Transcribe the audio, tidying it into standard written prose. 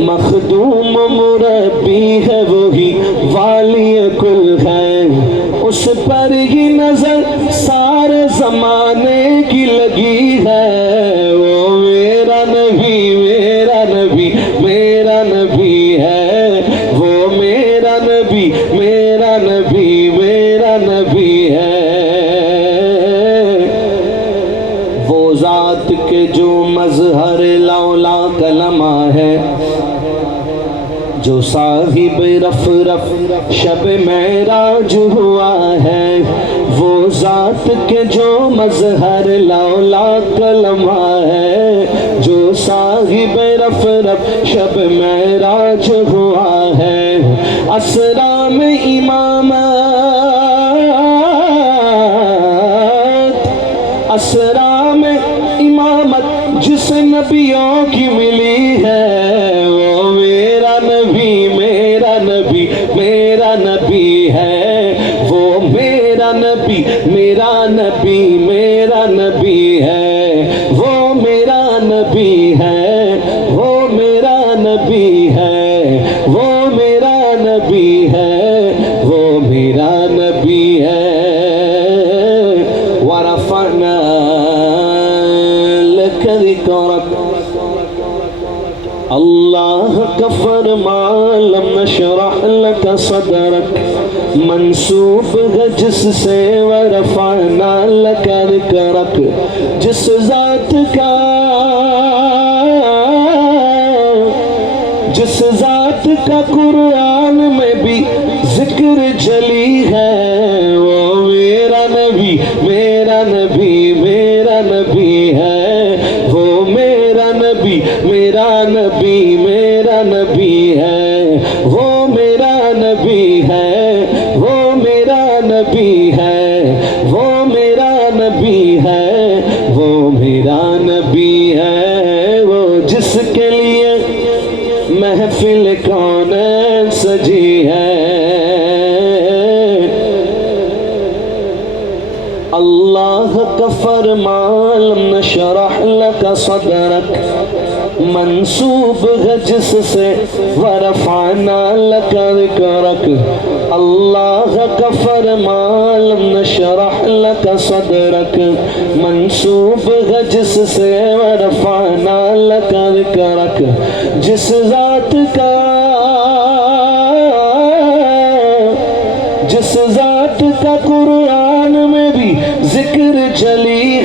مخدوم مربی ہے وہی والی کل ہے، اس پر ہی نظر سارے زمانے کی لگی ہے۔ وہ میرا نبی میرا نبی میرا نبی ہے، وہ میرا نبی میرا نبی میرا نبی ہے۔ وہ ذات کے جو مظہر لولا کلمہ ہے، جو صاحب رف رف شب معراج ہوا ہے، وہ ذات کے جو مظہر لولا کلمہ ہے، جو صاحب رف رف شب معراج ہوا ہے۔ اسرا میں امامت، اسرا میں امامت جس نبیوں کی ملی ہے، وہ میرا نبی میرا نبی میرا نبی ہے، وہ میرا نبی میرا نبی میرا نبی ہے، وہ میرا نبی ہے، وہ میرا نبی ہے، وہ میرا نبی ہے، وہ میرا نبی ہے۔ ورفعنا لك ذكرك، اللہ کا فرمان لم نشرح لك صدرك، منسوب ہے جس سے ورفعنا لك ذکرک، جس ذات کا قرآن میں بھی ذکر جلی ہے، وہ میرا نبی میرا نبی میرا نبی ہے، وہ میرا نبی میرا نبی میرا نبی ہے، وہ میرا نبی ہے، وہ میرا نبی ہے، وہ میرا نبی ہے، وہ میرا نبی ہے۔ وہ جس کے لیے محفل کونین سجی ہے، اللہ کا فرمان لم نشرح لك صدرك، منسوب ہے جس سے ورفعنا لك ذکرک، اللہ کا فرمان لم نشرح لك صدرك، منسوب ہے جس سے ورفعنا لك ذکرک، جس ذات کا قرآن میں بھی ذکر جلی